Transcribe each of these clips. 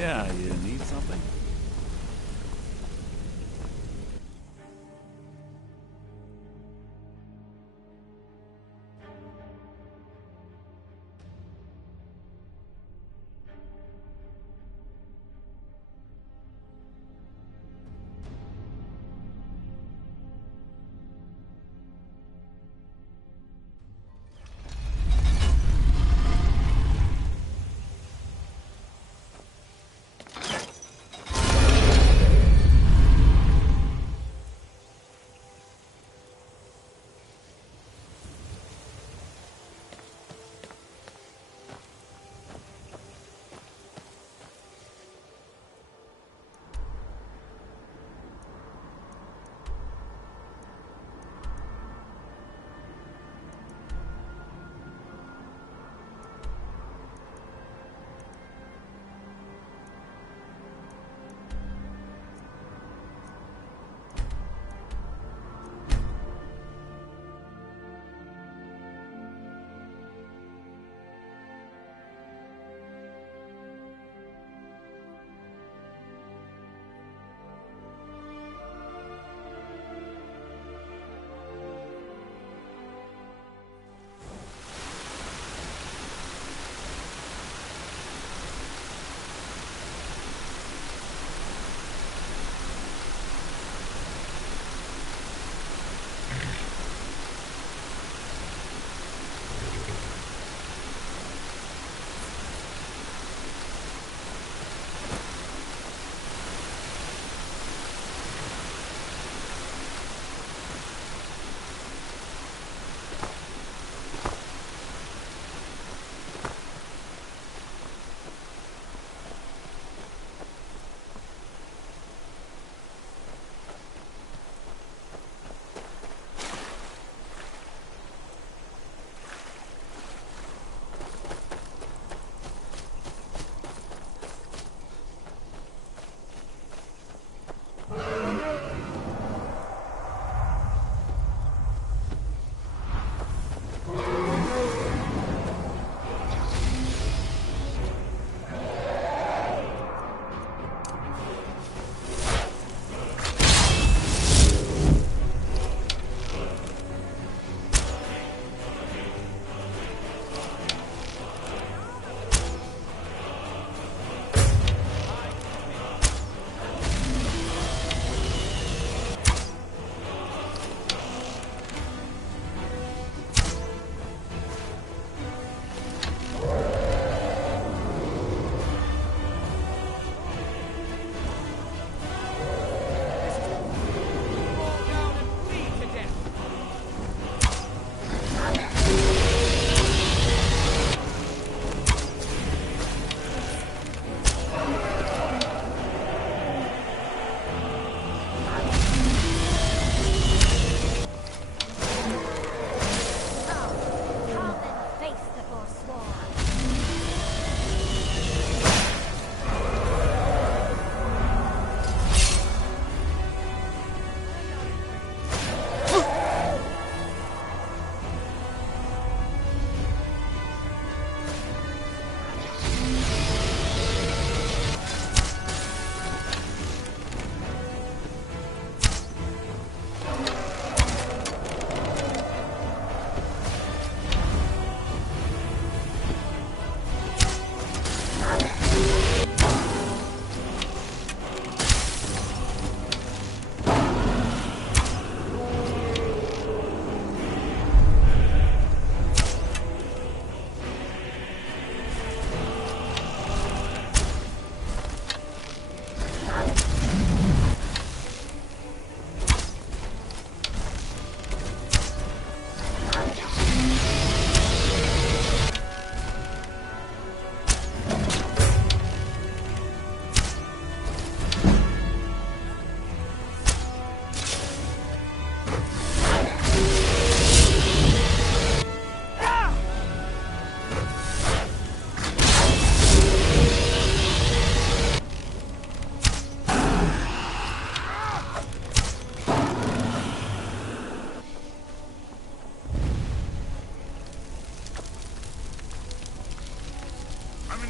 Yeah, you need something?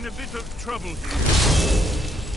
in a bit of trouble here.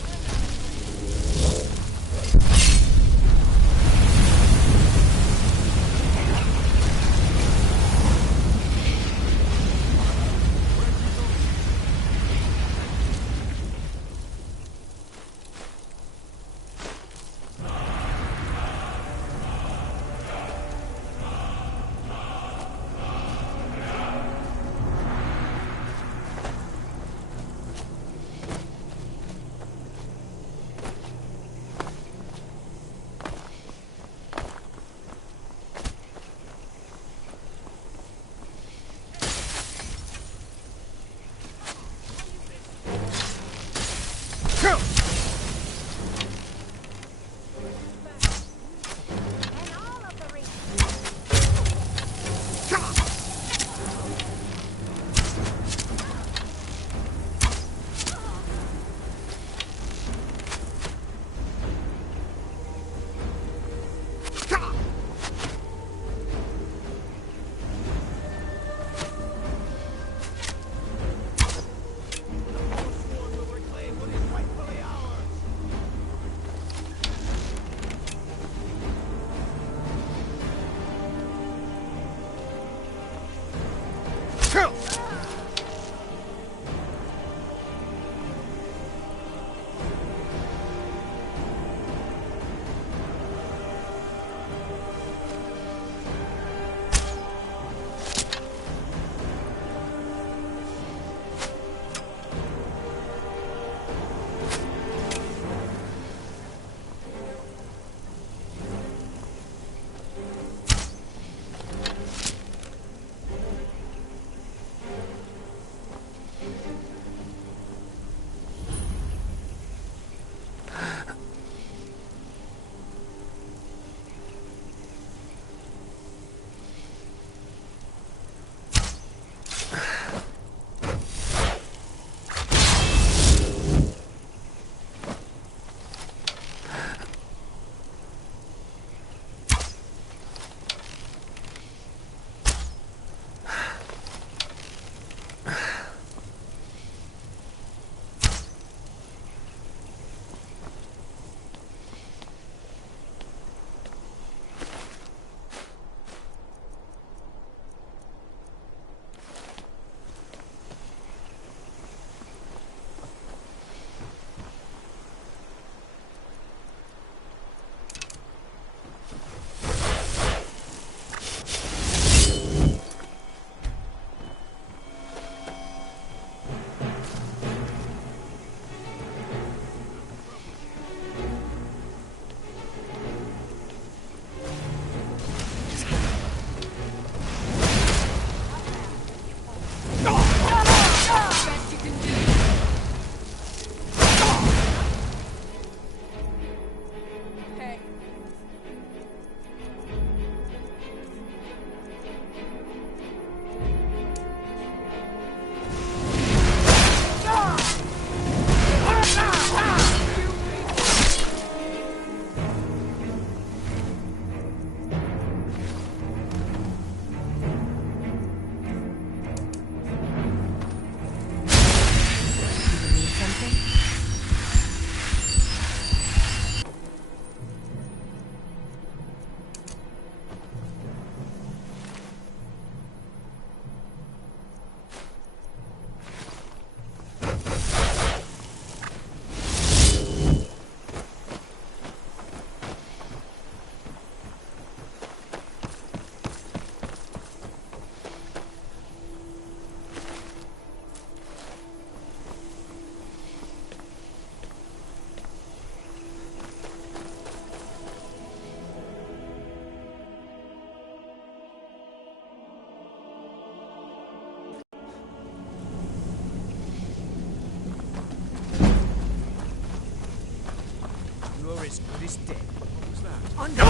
is dead. What was that? Undo!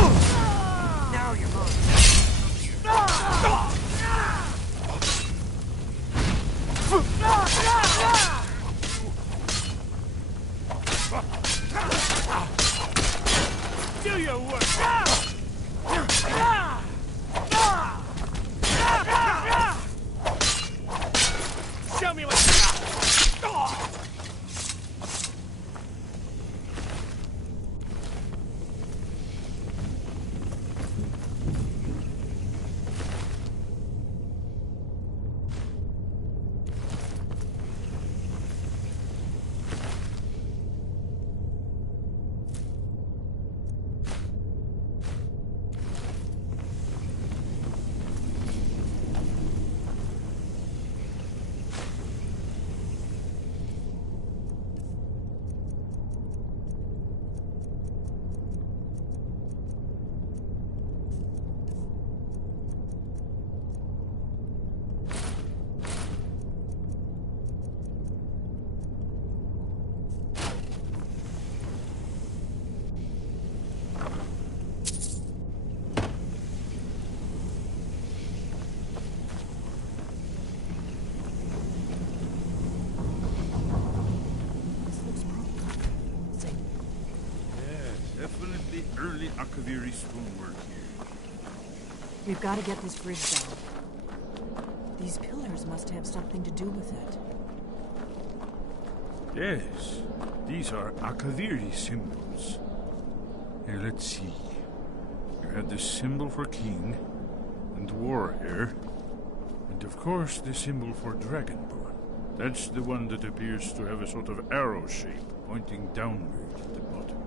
Now you're mine. Do your work! Show me what you got! Early Akaviri stonework here. We've got to get this bridge down. These pillars must have something to do with it. Yes, these are Akaviri symbols. Here, let's see. You have the symbol for king, and warrior, and of course the symbol for dragonborn. That's the one that appears to have a sort of arrow shape, pointing downward at the bottom.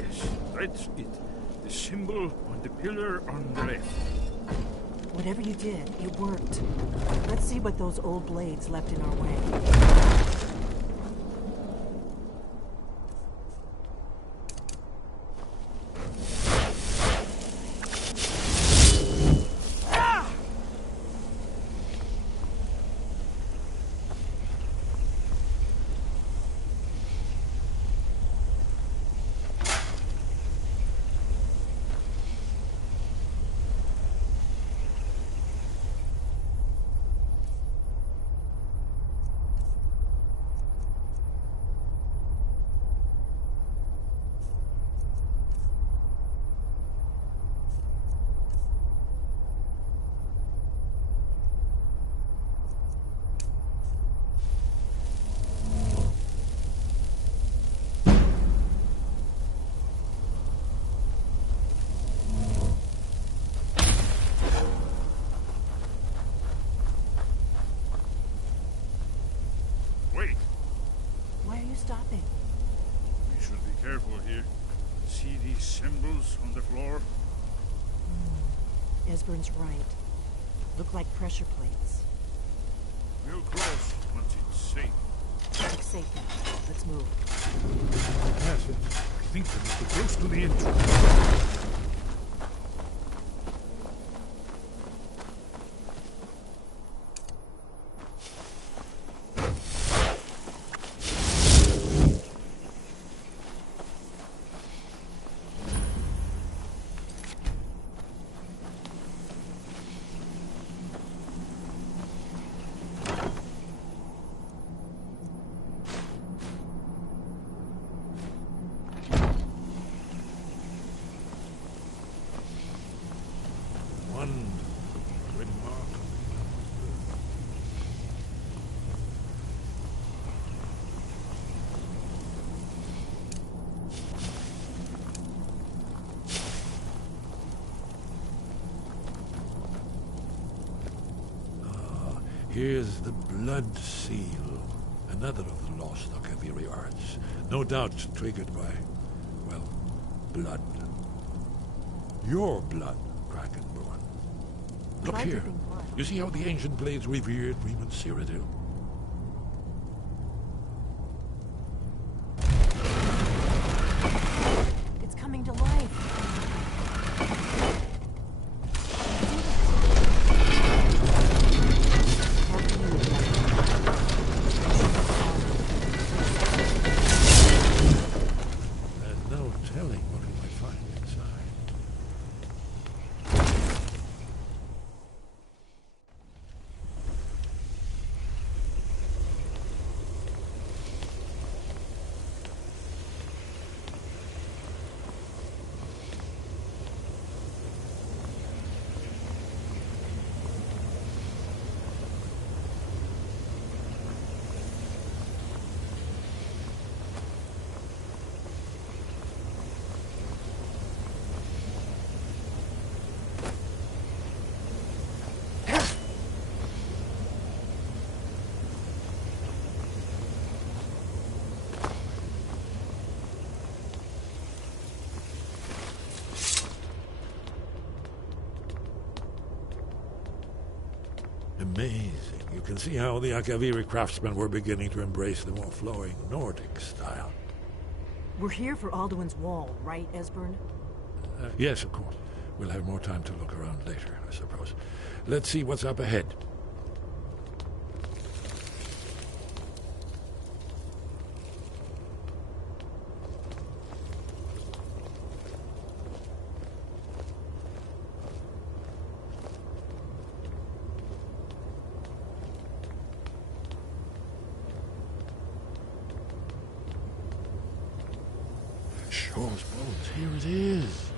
Yes, that's it. The symbol on the pillar on the left. Whatever you did, it worked. Let's see what those old blades left in our way. Wait! Why are you stopping? We should be careful here. See these symbols on the floor? Esbern's right. Look like pressure plates. We'll cross once it's safe. Looks safe now. Let's move. Yes, I think we're close to the entrance. Here's the blood seal, another of the lost Akaviri arts. No doubt triggered by, well, blood. Your blood, Krakenborn. Look Try to here. think what? You see how the ancient blades revered Riemann Cyrodiil? It's coming to life. There's no telling what we might find inside. Amazing. You can see how the Akaviri craftsmen were beginning to embrace the more flowing Nordic style. We're here for Alduin's Wall, right, Esbern? Yes, of course. We'll have more time to look around later, I suppose. Let's see what's up ahead. Shaw's bones, here it is.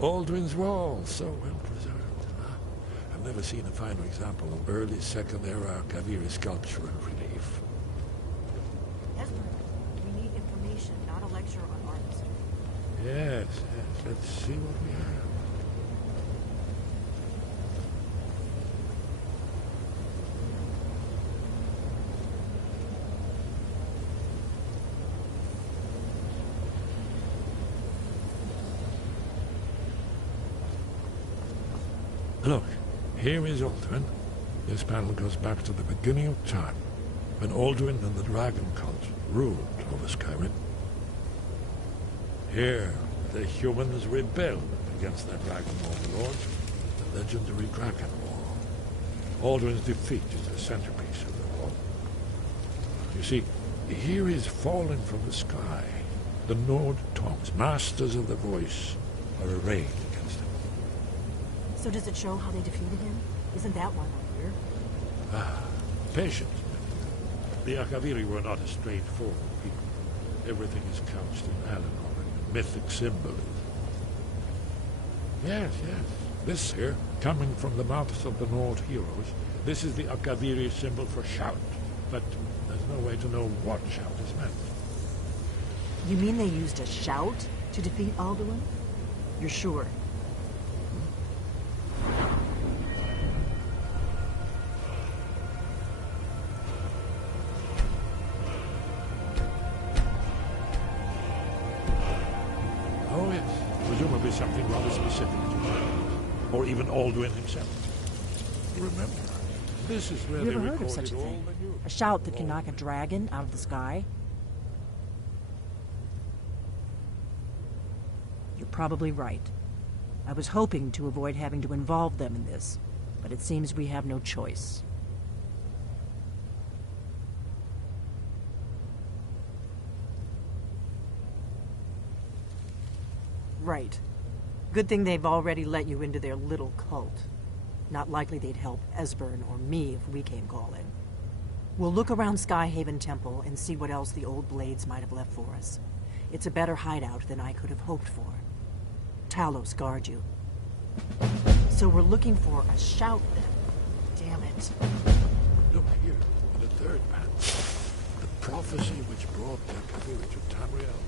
Aldrin's Wall, so well preserved. I've never seen a finer example of early Second Era Kaviri sculptural relief. Esbern, we need information, not a lecture on arts. Yes, yes. Let's see what we have. Look, here is Aldrin. This panel goes back to the beginning of time, when Aldrin and the dragon cult ruled over Skyrim. Here, the humans rebelled against their dragon overlords, the legendary Dragon War. Aldrin's defeat is the centerpiece of the war. You see, here is fallen from the sky. The Nord tongues, masters of the voice, are arrayed against him. So does it show how they defeated him? Isn't that why we're here? Ah, patience. The Akaviri were not a straightforward people. Everything is couched in allegory and mythic symbolism. Yes. This here, coming from the mouths of the Nord heroes, this is the Akaviri symbol for shout. But there's no way to know what shout is meant. You mean they used a shout to defeat Alduin? You're sure? Oh, yes. Presumably something rather specific to him. Or even Alduin himself. Remember, this is where You they ever heard of recorded such a all thing? the news. A shout that can knock a dragon out of the sky? You're probably right. I was hoping to avoid having to involve them in this, but it seems we have no choice. Right. Good thing they've already let you into their little cult. Not likely they'd help Esbern or me if we came calling. We'll look around Skyhaven Temple and see what else the old blades might have left for us. It's a better hideout than I could have hoped for. Talos guard you. So we're looking for a shout then. Damn it. Look here, in the third panel. The prophecy which brought the Akaviri to Tamriel.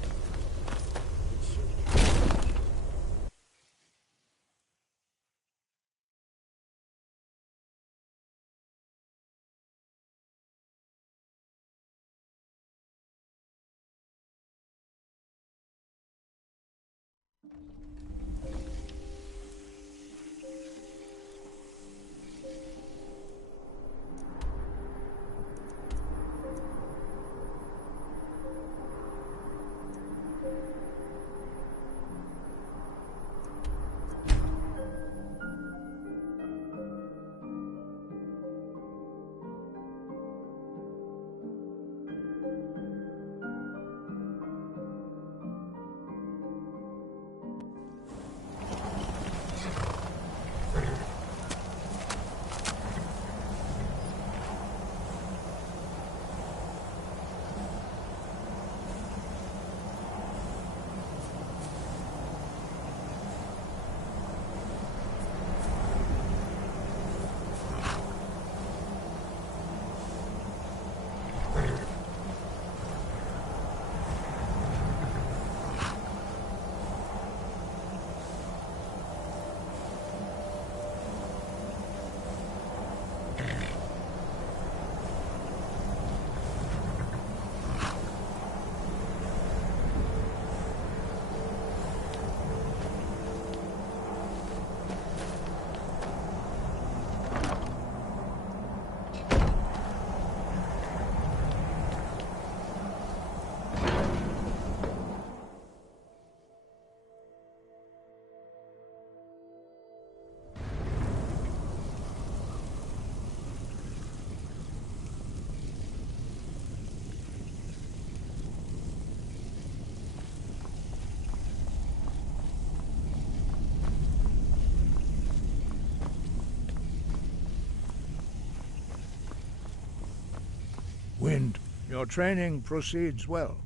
Wind, your training proceeds well.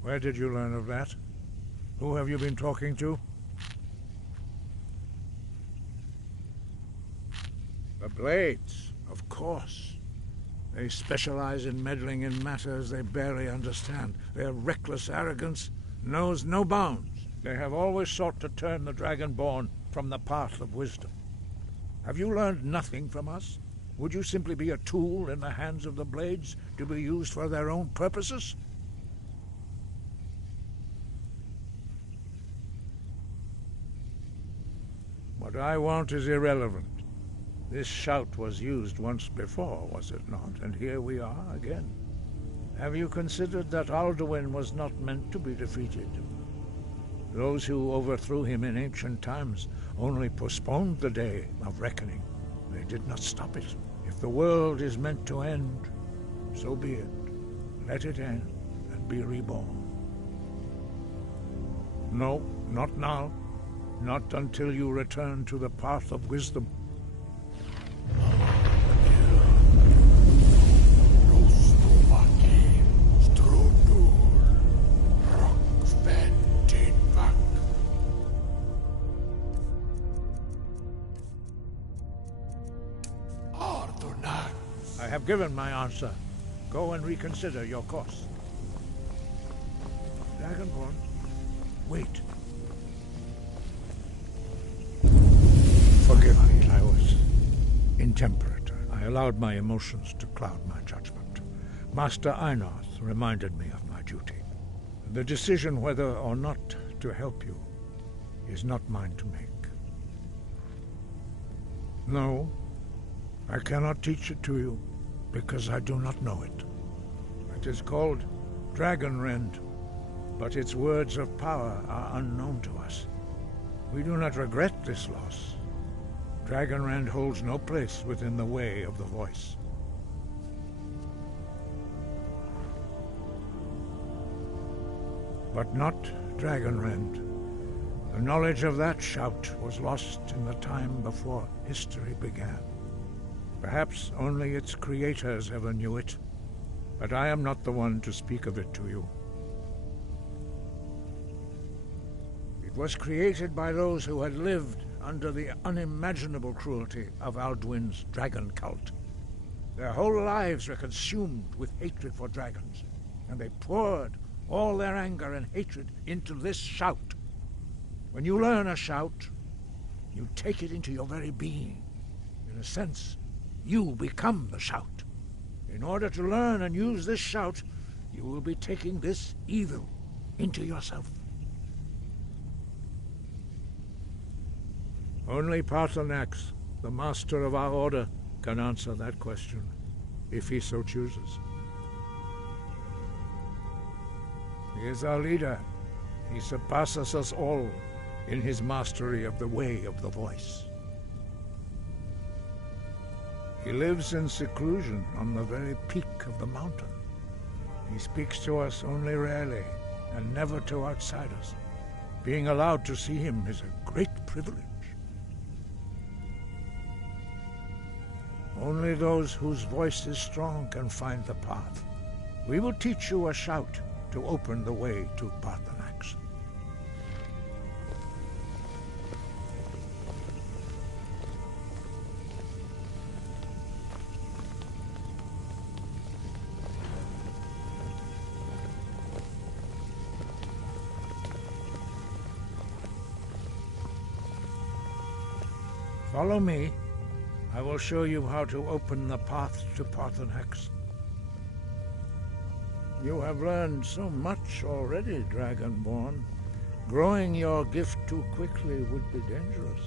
Where did you learn of that? Who have you been talking to? The Blades, of course. They specialize in meddling in matters they barely understand. Their reckless arrogance knows no bounds. They have always sought to turn the Dragonborn from the path of wisdom. Have you learned nothing from us? Would you simply be a tool in the hands of the Blades to be used for their own purposes? What I want is irrelevant. This shout was used once before, was it not? And here we are again. Have you considered that Alduin was not meant to be defeated? Those who overthrew him in ancient times only postponed the day of reckoning. They did not stop it. If the world is meant to end, so be it. Let it end and be reborn. No, not now. Not until you return to the path of wisdom. I have given my answer. Go and reconsider your course. Dragonborn, wait. Forgive me, I was intemperate. I allowed my emotions to cloud my judgment. Master Einarth reminded me of my duty. The decision whether or not to help you is not mine to make. No, I cannot teach it to you, because I do not know it. It is called Dragonrend, but its words of power are unknown to us. We do not regret this loss. Dragonrend holds no place within the way of the voice. But not Dragonrend. The knowledge of that shout was lost in the time before history began. Perhaps only its creators ever knew it, but I am not the one to speak of it to you. It was created by those who had lived under the unimaginable cruelty of Alduin's dragon cult. Their whole lives were consumed with hatred for dragons, and they poured all their anger and hatred into this shout. When you learn a shout, you take it into your very being. In a sense, you become the shout. In order to learn and use this shout, you will be taking this evil into yourself. Only Paarthurnax, the master of our order, can answer that question, if he so chooses. He is our leader. He surpasses us all in his mastery of the way of the voice. He lives in seclusion on the very peak of the mountain. He speaks to us only rarely, and never to outsiders. Being allowed to see him is a great privilege. Only those whose voice is strong can find the path. We will teach you a shout to open the way to Paarthurnax. Follow me. I will show you how to open the path to Paarthurnax. You have learned so much already, Dragonborn. Growing your gift too quickly would be dangerous.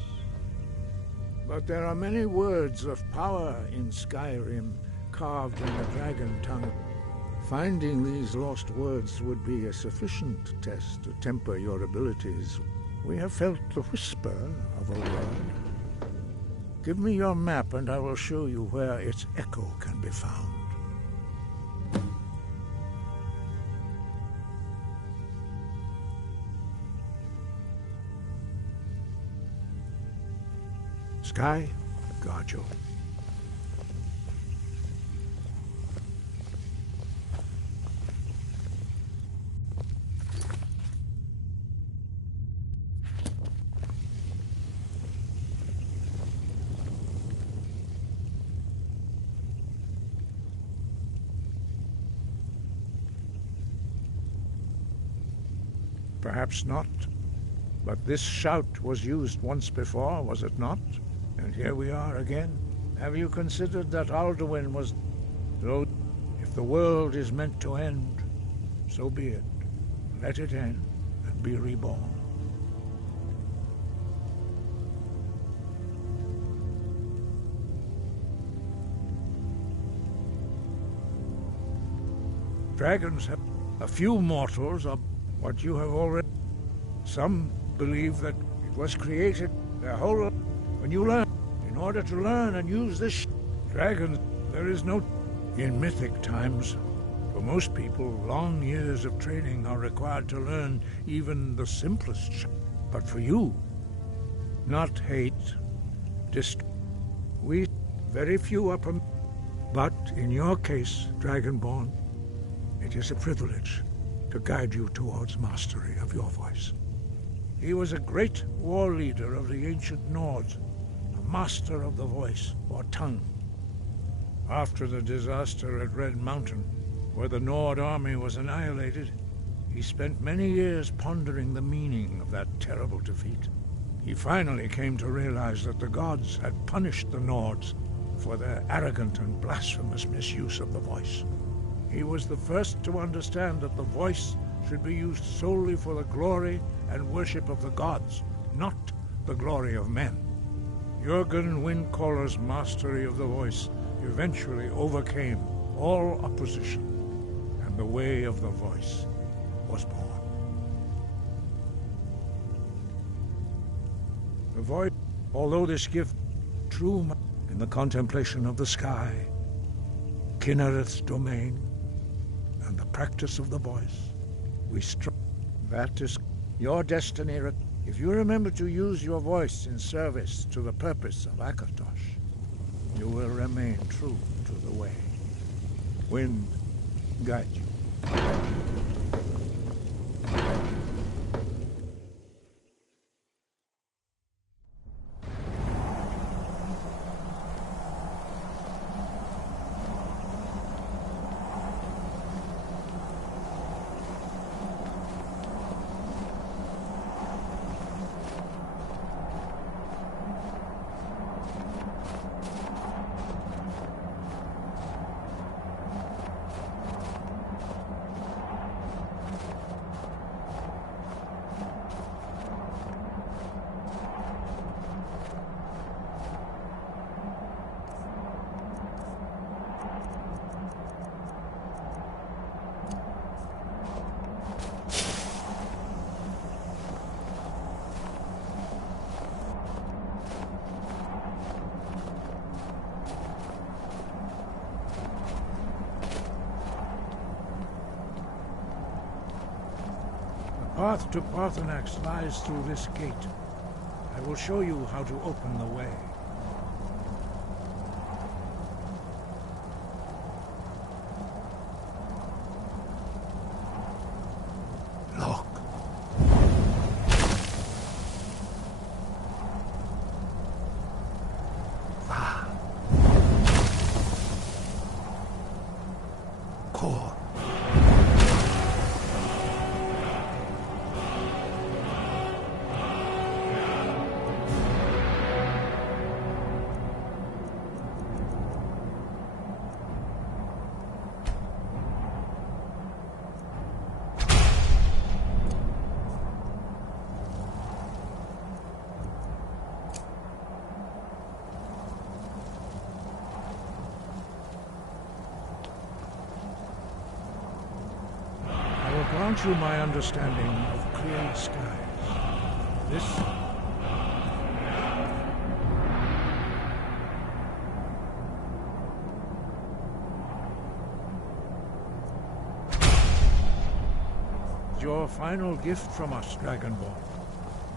But there are many words of power in Skyrim, carved in the dragon tongue. Finding these lost words would be a sufficient test to temper your abilities. We have felt the whisper of a word. Give me your map and I will show you where its echo can be found. Sky, guard you. Perhaps not. But this shout was used once before, was it not? And here we are again. Have you considered that Alduin was... Though, if the world is meant to end, so be it. Let it end and be reborn. Dragons have a few mortals are what you have already. Some believe that it was created their whole life. When you learn, in order to learn and use this dragons, there is no. In mythic times, for most people, long years of training are required to learn even the simplest. But for you, not hate, we very few are permitted. But in your case, Dragonborn, it is a privilege to guide you towards mastery of your voice. He was a great war leader of the ancient Nords, a master of the voice, or tongue. After the disaster at Red Mountain, where the Nord army was annihilated, he spent many years pondering the meaning of that terrible defeat. He finally came to realize that the gods had punished the Nords for their arrogant and blasphemous misuse of the voice. He was the first to understand that the voice should be used solely for the glory and worship of the gods, not the glory of men. Jürgen Windcaller's mastery of the voice eventually overcame all opposition, and the way of the voice was born. The voice, although this gift true in the contemplation of the sky, Kinnereth's domain, and the practice of the voice, we strive. That is your destiny. If you remember to use your voice in service to the purpose of Akatosh, you will remain true to the way. Wind guide you. The path to Parthenax lies through this gate. I will show you how to open the way. Look. Core. Grant you my understanding of clear skies. This... is your final gift from us, Dragonborn.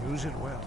Use it well.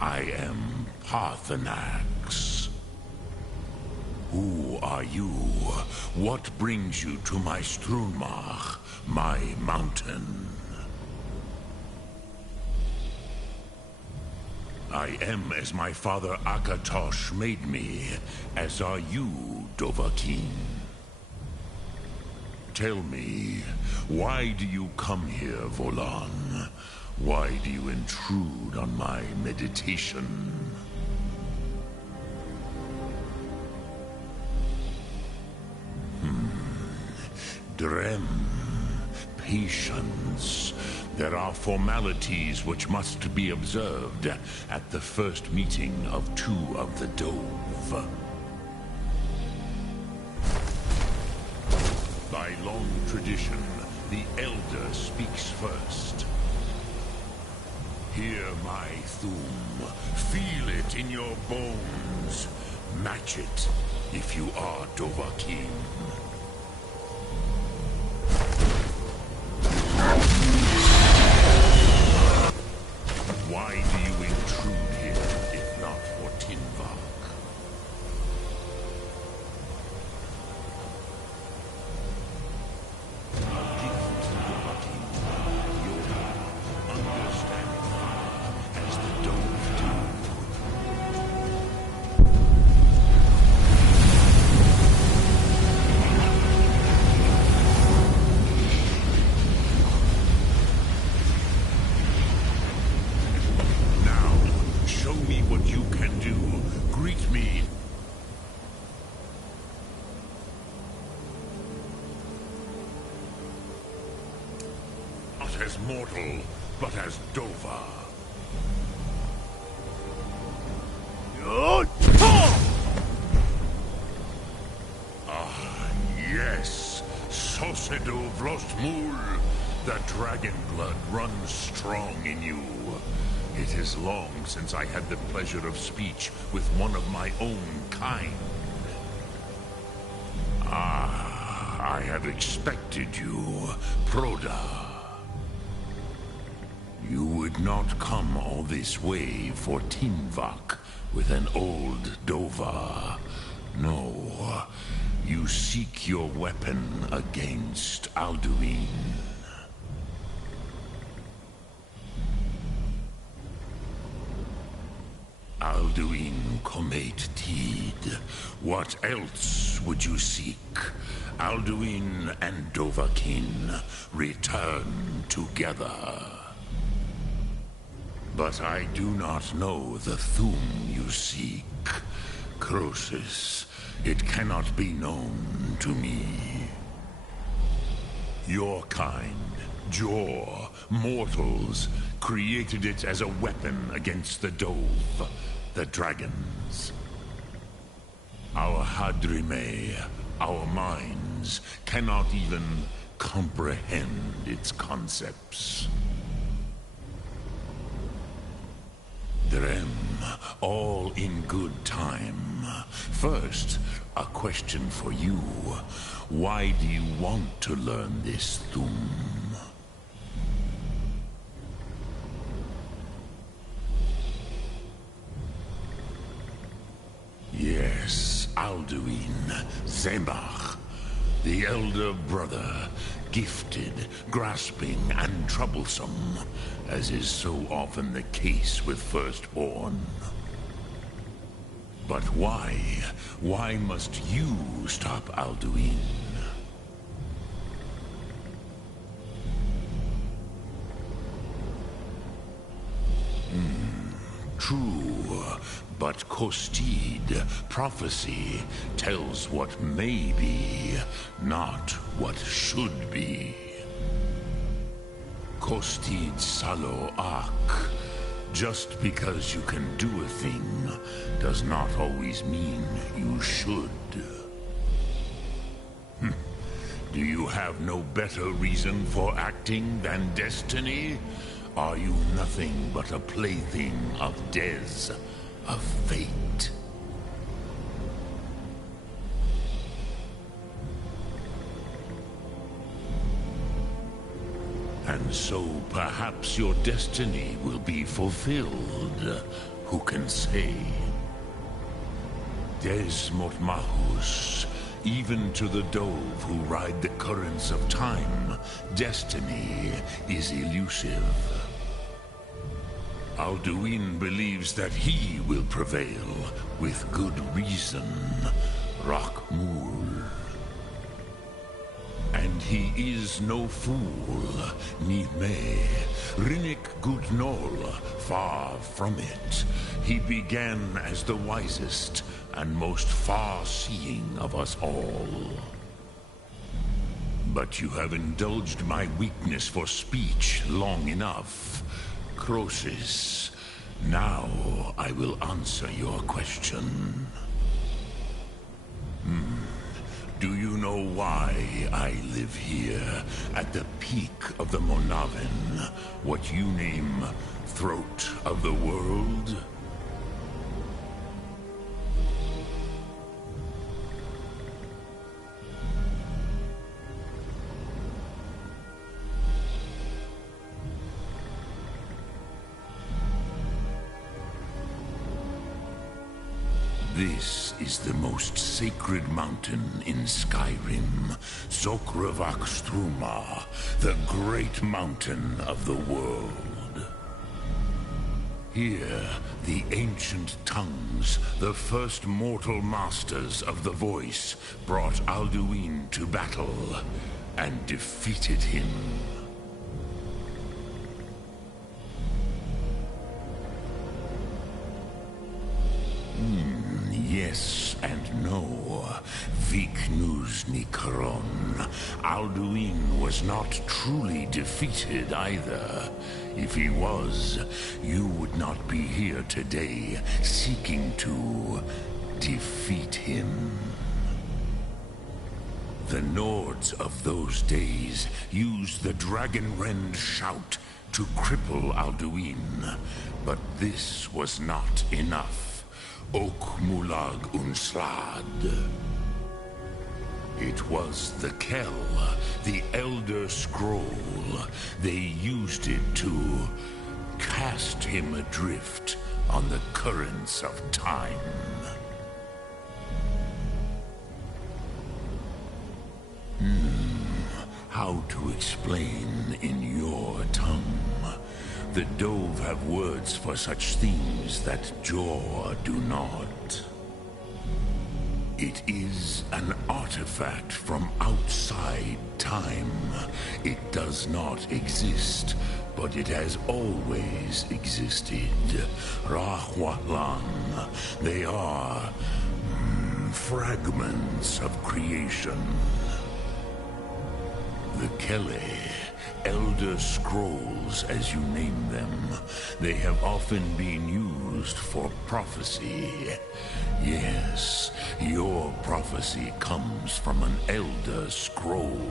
I am Parthenax. Who are you? What brings you to my Strunmach, my mountain? I am as my father Akatosh made me, as are you, Dovahkiin. Tell me, why do you come here, Volan? Why do you intrude on my meditation? Drem. Patience. There are formalities which must be observed at the first meeting of two of the Dove. By long tradition, the Elder speaks first. Hear my Thum. Feel it in your bones. Match it if you are Dovahkiin. Why do you intrude here, if not for Tinvak? A gift to Dovahkiin. Your understanding, as the Dove do. What you can do. Greet me. Not as mortal, but as Dova. Ah, yes. Sosedo Vlostmul. The dragon blood runs strong in you. It is long since I had the pleasure of speech with one of my own kind. Ah, I have expected you, Proda. You would not come all this way for Tinvak with an old Dova. No, you seek your weapon against Alduin. Alduin Comate Tid. What else would you seek? Alduin and Dovahkiin return together. But I do not know the Thum you seek. Croesus, it cannot be known to me. Your kind, Jor, mortals, created it as a weapon against the Dove, the dragons. Our Hadrime, our minds, cannot even comprehend its concepts. Drem, all in good time. First, a question for you. Why do you want to learn this Thum? Yes, Alduin, Zembach, the elder brother, gifted, grasping, and troublesome, as is so often the case with firstborn. But why? Why must you stop Alduin? True, but Kostid, prophecy, tells what may be, not what should be. Kostid Salo Ak. Just because you can do a thing does not always mean you should. Do you have no better reason for acting than destiny? Are you nothing but a plaything of Dez, of fate? And so perhaps your destiny will be fulfilled. who can say? Des Mortmahus, even to the dove who ride the currents of time, destiny is elusive. Alduin believes that he will prevail, with good reason, Rakmul. And he is no fool, ni me, Rinnik Gutnol, far from it. He began as the wisest and most far-seeing of us all. But you have indulged my weakness for speech long enough. Croesus, now I will answer your question. Do you know why I live here, at the peak of the Monavin, what you name Throat of the World? This is the most sacred mountain in Skyrim, Zokravakstruma, the great mountain of the world. Here, the ancient tongues, the first mortal masters of the voice, brought Alduin to battle and defeated him. Yes and no. Viknusnikron. Alduin was not truly defeated either. If he was, you would not be here today seeking to defeat him. The Nords of those days used the Dragonrend shout to cripple Alduin, but this was not enough. Ok Mulag Unslad. It was the Kell, the Elder Scroll. They used it to cast him adrift on the currents of time. How to explain in your tongue? The Dove have words for such things that Jor do not. It is an artifact from outside time. It does not exist, but it has always existed. Rahwatlan. They are fragments of creation. The Kele, Elder Scrolls, as you name them, they have often been used for prophecy. Yes, your prophecy comes from an Elder Scroll.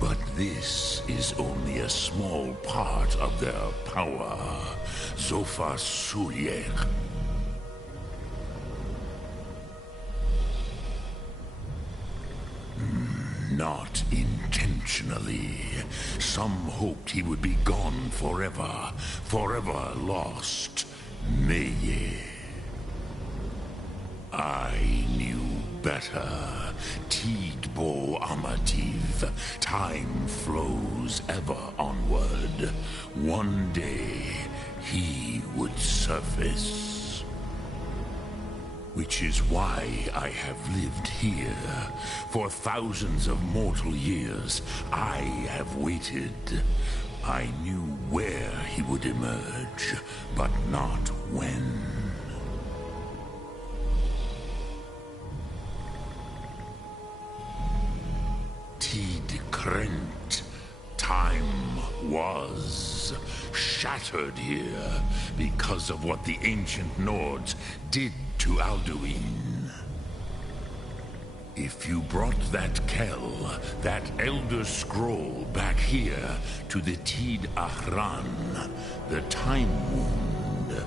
But this is only a small part of their power. Zofa Sulyek. Not intentionally. Some hoped he would be gone forever, forever lost. Meye. I knew better. Tidbo Amativ. Time flows ever onward. One day, he would surface. Which is why I have lived here. For thousands of mortal years, I have waited. I knew where he would emerge, but not when. Tid Krent. Time was shattered here because of what the ancient Nords did to Alduin. If you brought that Kell, that Elder Scroll, back here to the Tid Ahran, the Time Wound,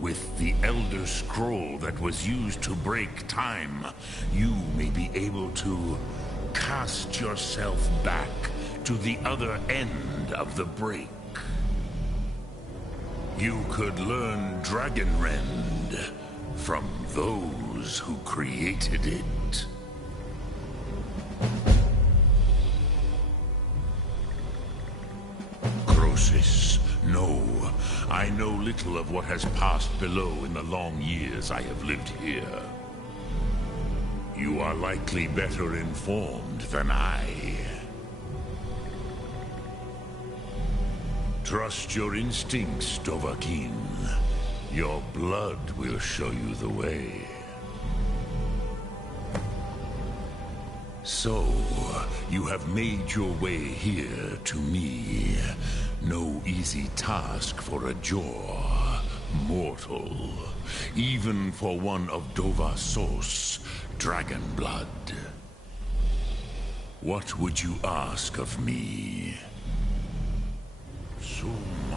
with the Elder Scroll that was used to break time, you may be able to cast yourself back to the other end of the break. You could learn Dragonrend from those who created it. Croesus, no. I know little of what has passed below in the long years I have lived here. You are likely better informed than I. Trust your instincts, Dovahkiin. Your blood will show you the way. So, you have made your way here to me. No easy task for a Jor, mortal. Even for one of Dovahsos, dragon blood. What would you ask of me? Sum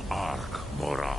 Arc Mora.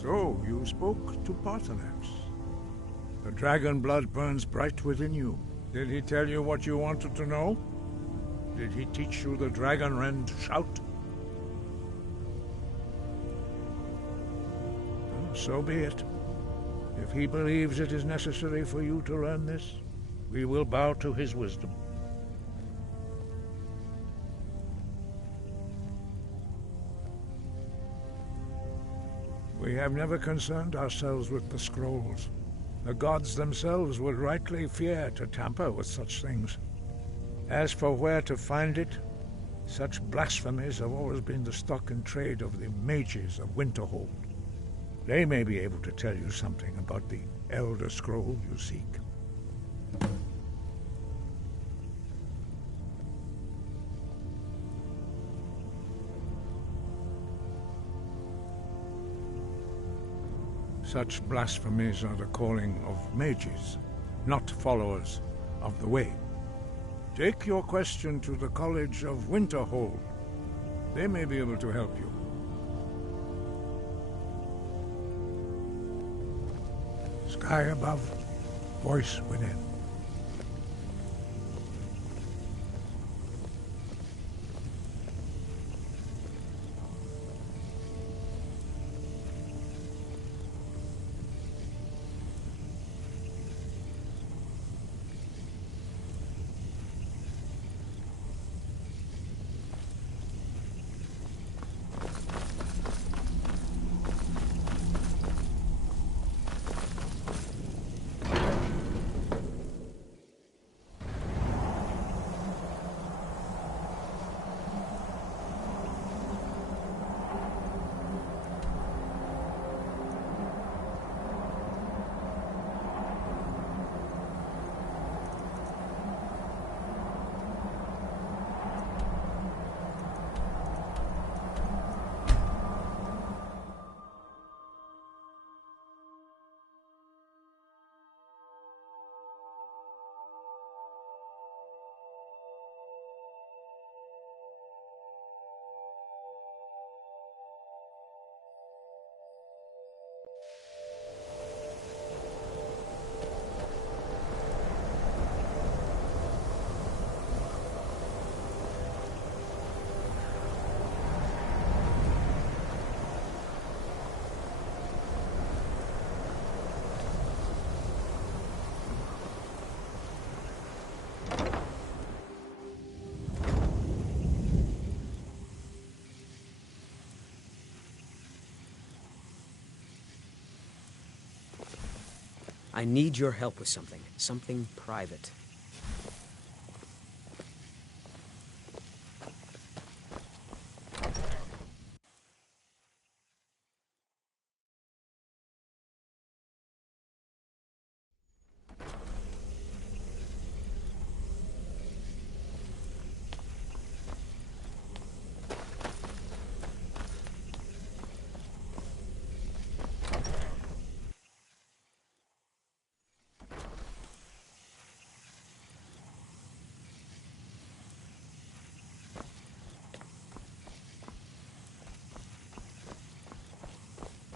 So, you spoke to Paarthurnax. The dragon blood burns bright within you. Did he tell you what you wanted to know? Did he teach you the dragon rend shout? Well, so be it. If he believes it is necessary for you to learn this, we will bow to his wisdom. We have never concerned ourselves with the scrolls. The gods themselves would rightly fear to tamper with such things. As for where to find it, such blasphemies have always been the stock and trade of the mages of Winterhold. They may be able to tell you something about the Elder Scroll you seek. Such blasphemies are the calling of mages, not followers of the Way. Take your question to the College of Winterhold. They may be able to help you. Sky above, voice within. I need your help with something. Something private.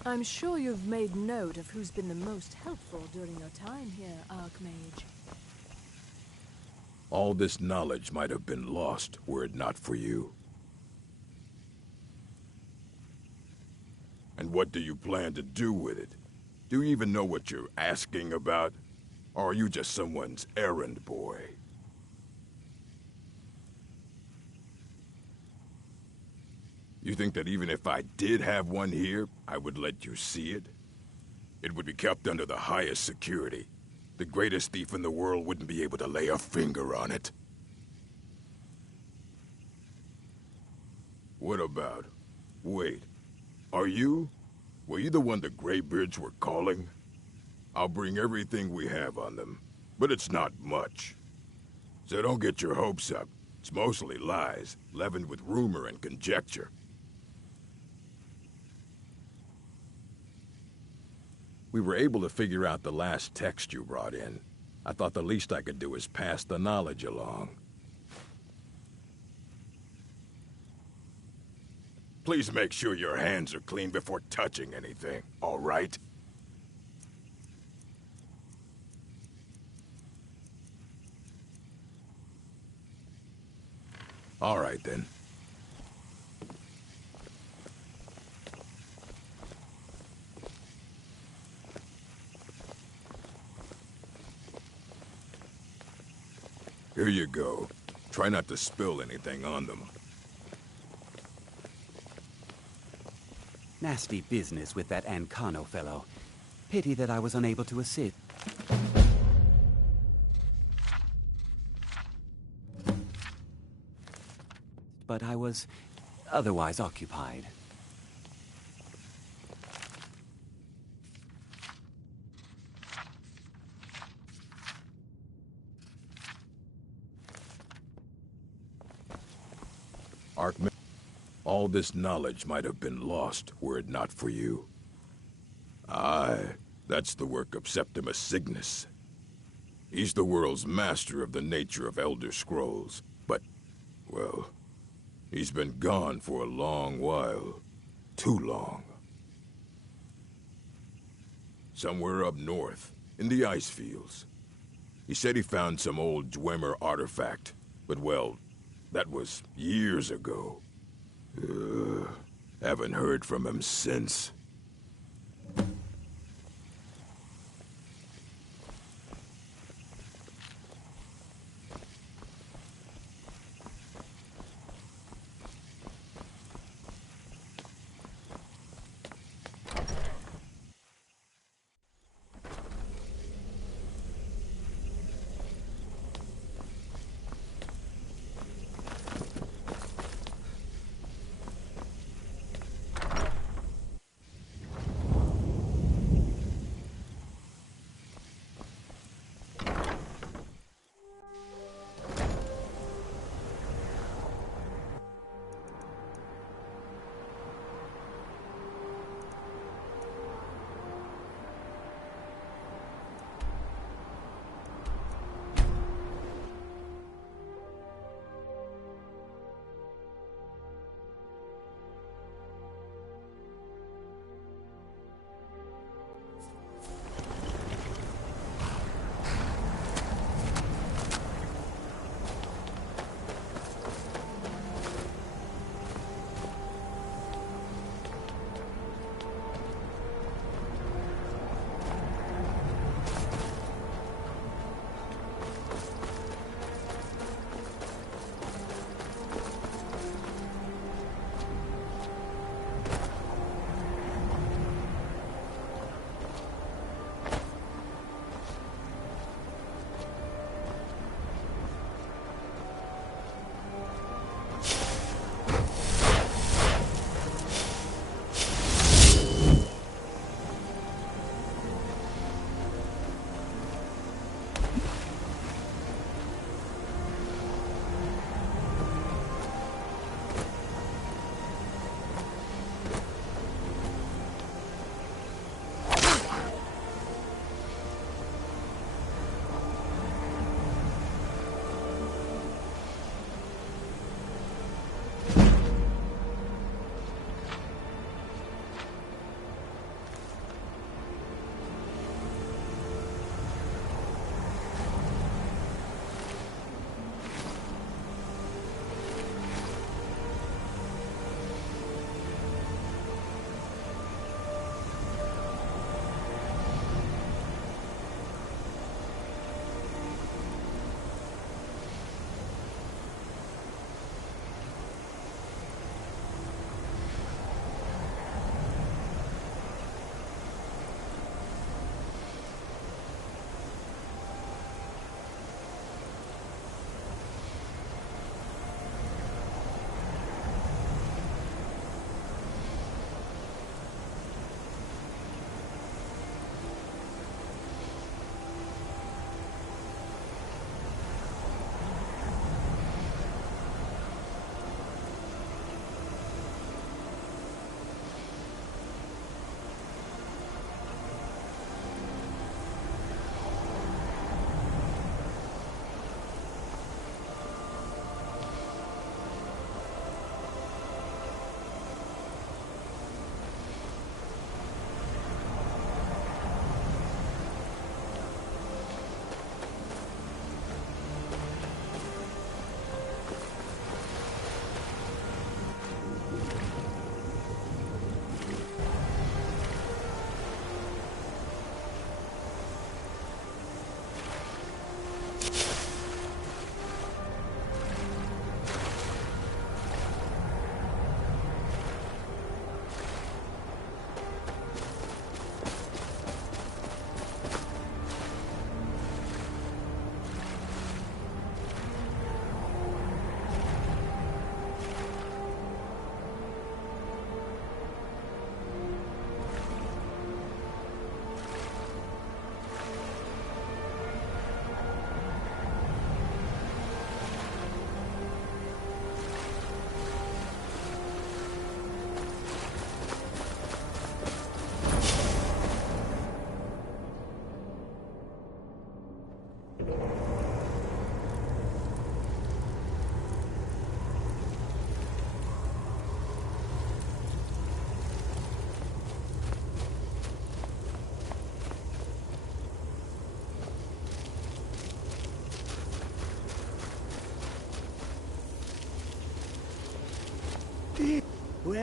I'm sure you've made note of who's been the most helpful during your time here, Archmage. All this knowledge might have been lost were it not for you. And what do you plan to do with it? Do you even know what you're asking about? Or are you just someone's errand boy? You think that even if I did have one here, I would let you see it? It would be kept under the highest security. The greatest thief in the world wouldn't be able to lay a finger on it. What about... Wait. Are you? Were you the one the Greybeards were calling? I'll bring everything we have on them, but it's not much. So don't get your hopes up. It's mostly lies, leavened with rumor and conjecture. We were able to figure out the last text you brought in. I thought the least I could do is pass the knowledge along. Please make sure your hands are clean before touching anything, all right? All right, then. Here you go. Try not to spill anything on them. Nasty business with that Ancano fellow. Pity that I was unable to assist. But I was otherwise occupied. Arkman, all this knowledge might have been lost were it not for you. Aye, that's the work of Septimus Cygnus. He's the world's master of the nature of Elder Scrolls, but, well, he's been gone for a long while. Too long. Somewhere up north, in the ice fields. He said he found some old Dwemer artifact, but well, that was years ago. Haven't heard from him since.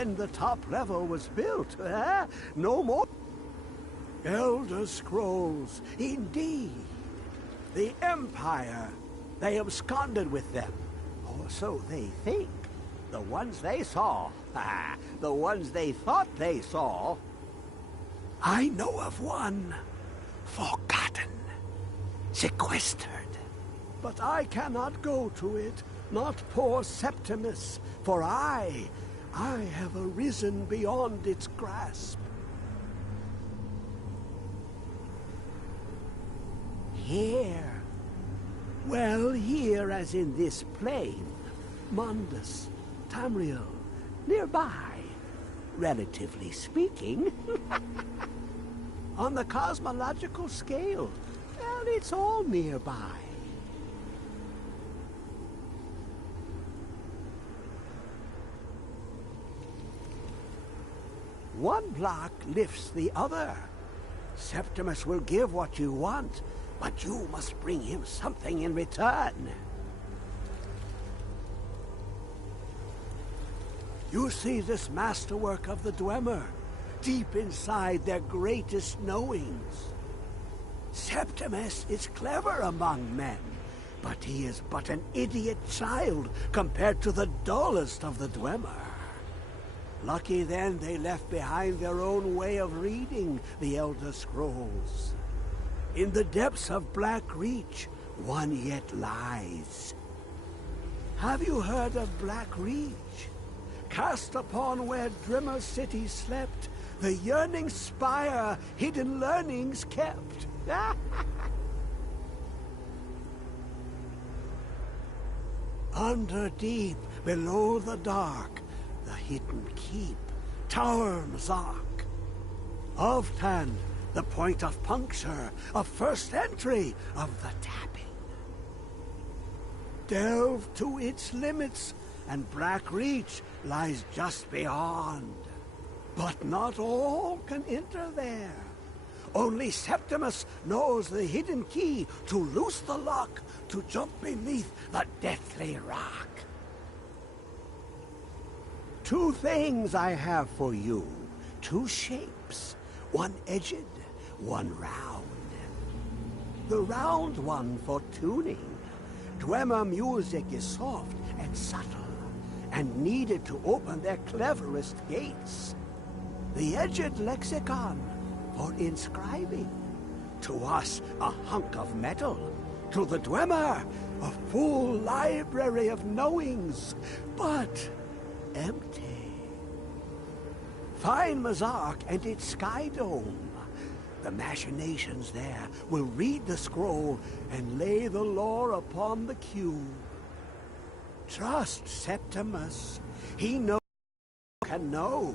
when the top level was built. No more. Elder Scrolls, indeed. The Empire. They absconded with them. Or so they think. The ones they saw. The ones they thought they saw. I know of one. Forgotten. Sequestered. But I cannot go to it. Not poor Septimus. For I have arisen beyond its grasp. Here. Well, here as in this plane. Mundus, Tamriel, nearby. Relatively speaking. On the cosmological scale, well, it's all nearby. One block lifts the other. Septimus will give what you want, but you must bring him something in return. You see this masterwork of the Dwemer, deep inside their greatest knowings. Septimus is clever among men, but he is but an idiot child compared to the dullest of the Dwemer. Lucky then they left behind their own way of reading the Elder Scrolls. In the depths of Black Reach, one yet lies. Have you heard of Black Reach? Cast upon where Drimmer City slept, the yearning spire hidden learnings kept. Under deep, below the dark, the hidden keep, Tower Mazark. Oftan, the point of puncture, of first entry, of the tapping. Delve to its limits, and Black Reach lies just beyond. But not all can enter there. Only Septimus knows the hidden key to loose the lock, to jump beneath the deathly rock. Two things I have for you. Two shapes. One edged, one round. The round one for tuning. Dwemer music is soft and subtle, and needed to open their cleverest gates. The edged lexicon for inscribing. To us, a hunk of metal. To the Dwemer, a full library of knowings, but empty. Find Mazark and its sky dome. The machinations there will read the scroll and lay the lore upon the cube. Trust Septimus. He knows can know.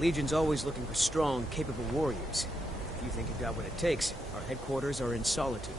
Legion's always looking for strong, capable warriors. If you think you've got what it takes, our headquarters are in Solitude.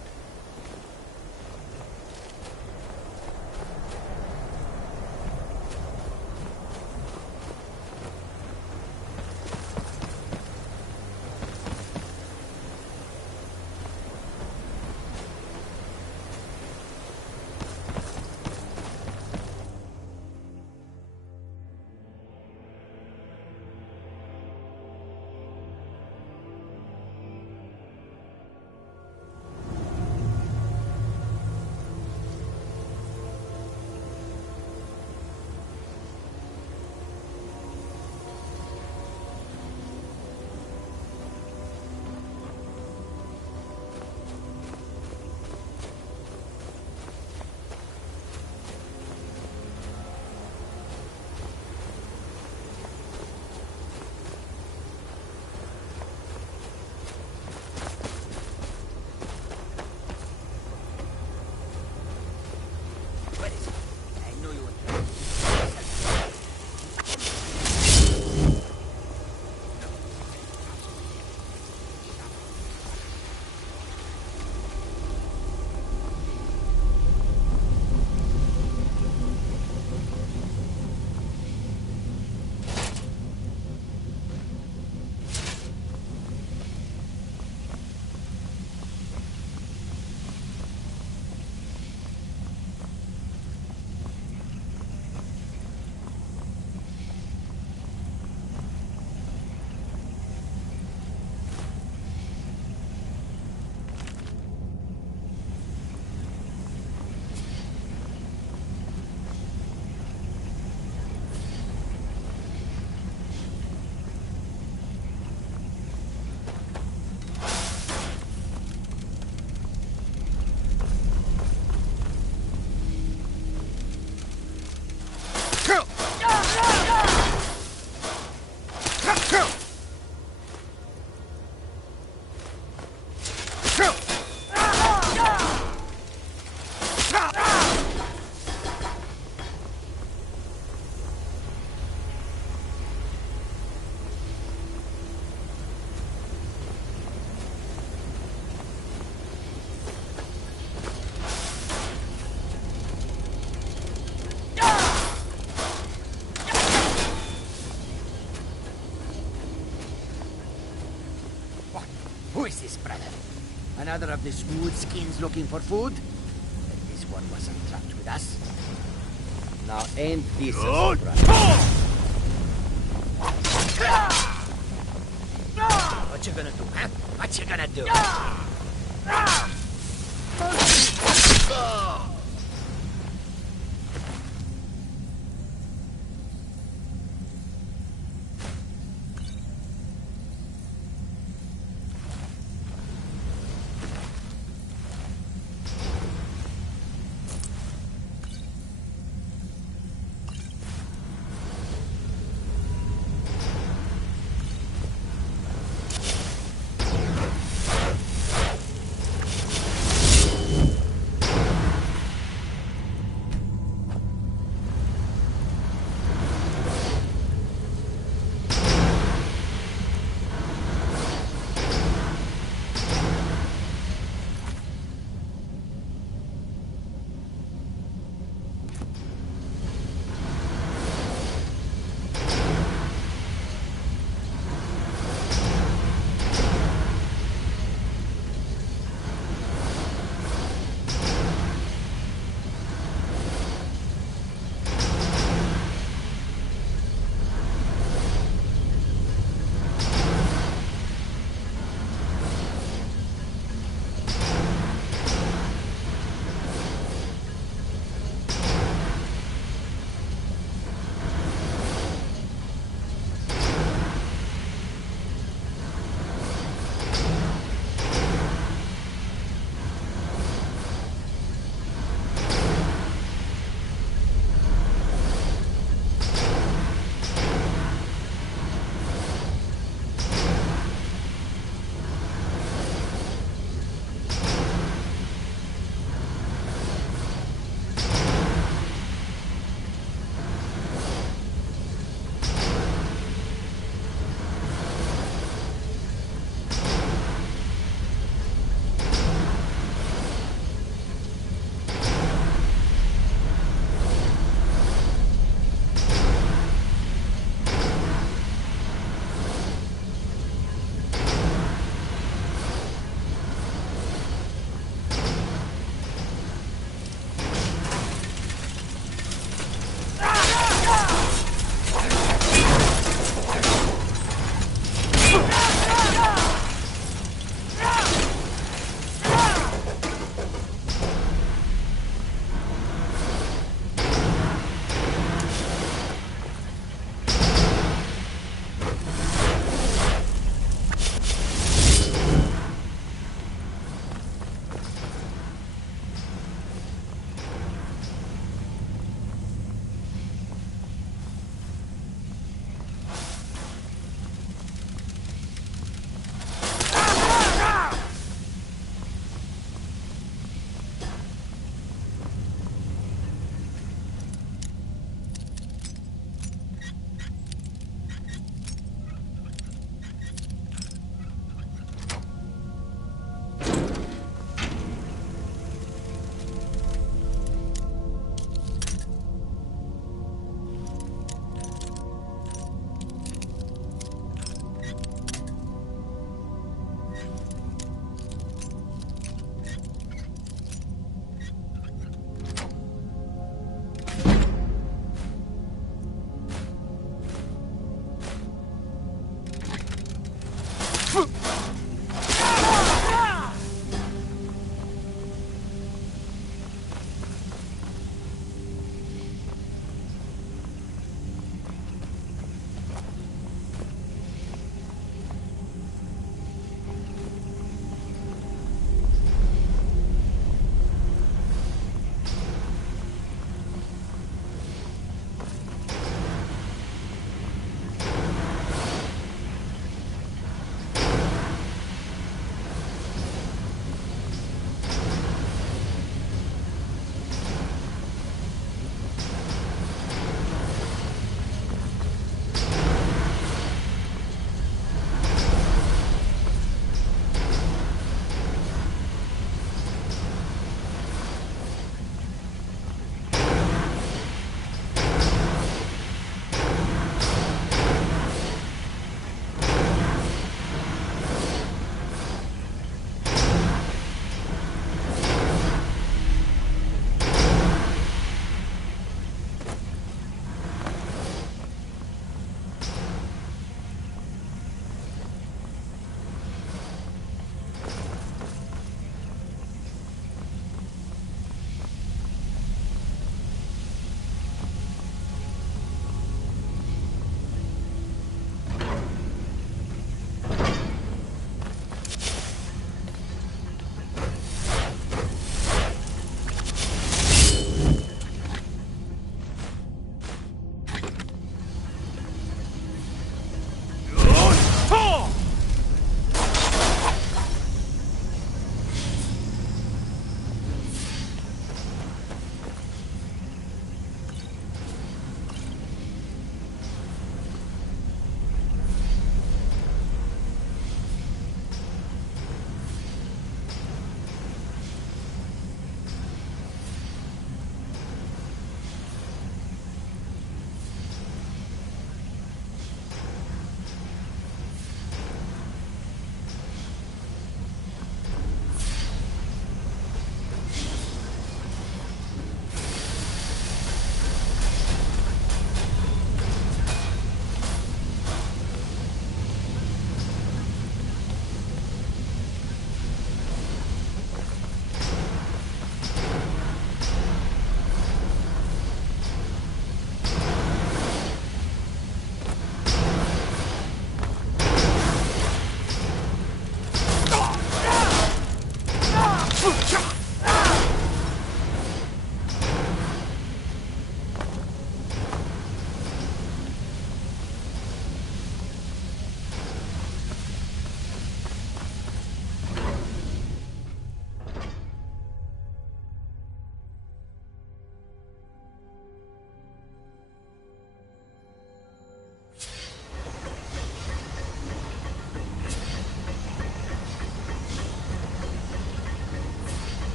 Who is this, brother? Another of the smooth skins looking for food? This one wasn't trapped with us. Now ain't this a surprise? What you gonna do, huh? What you gonna do?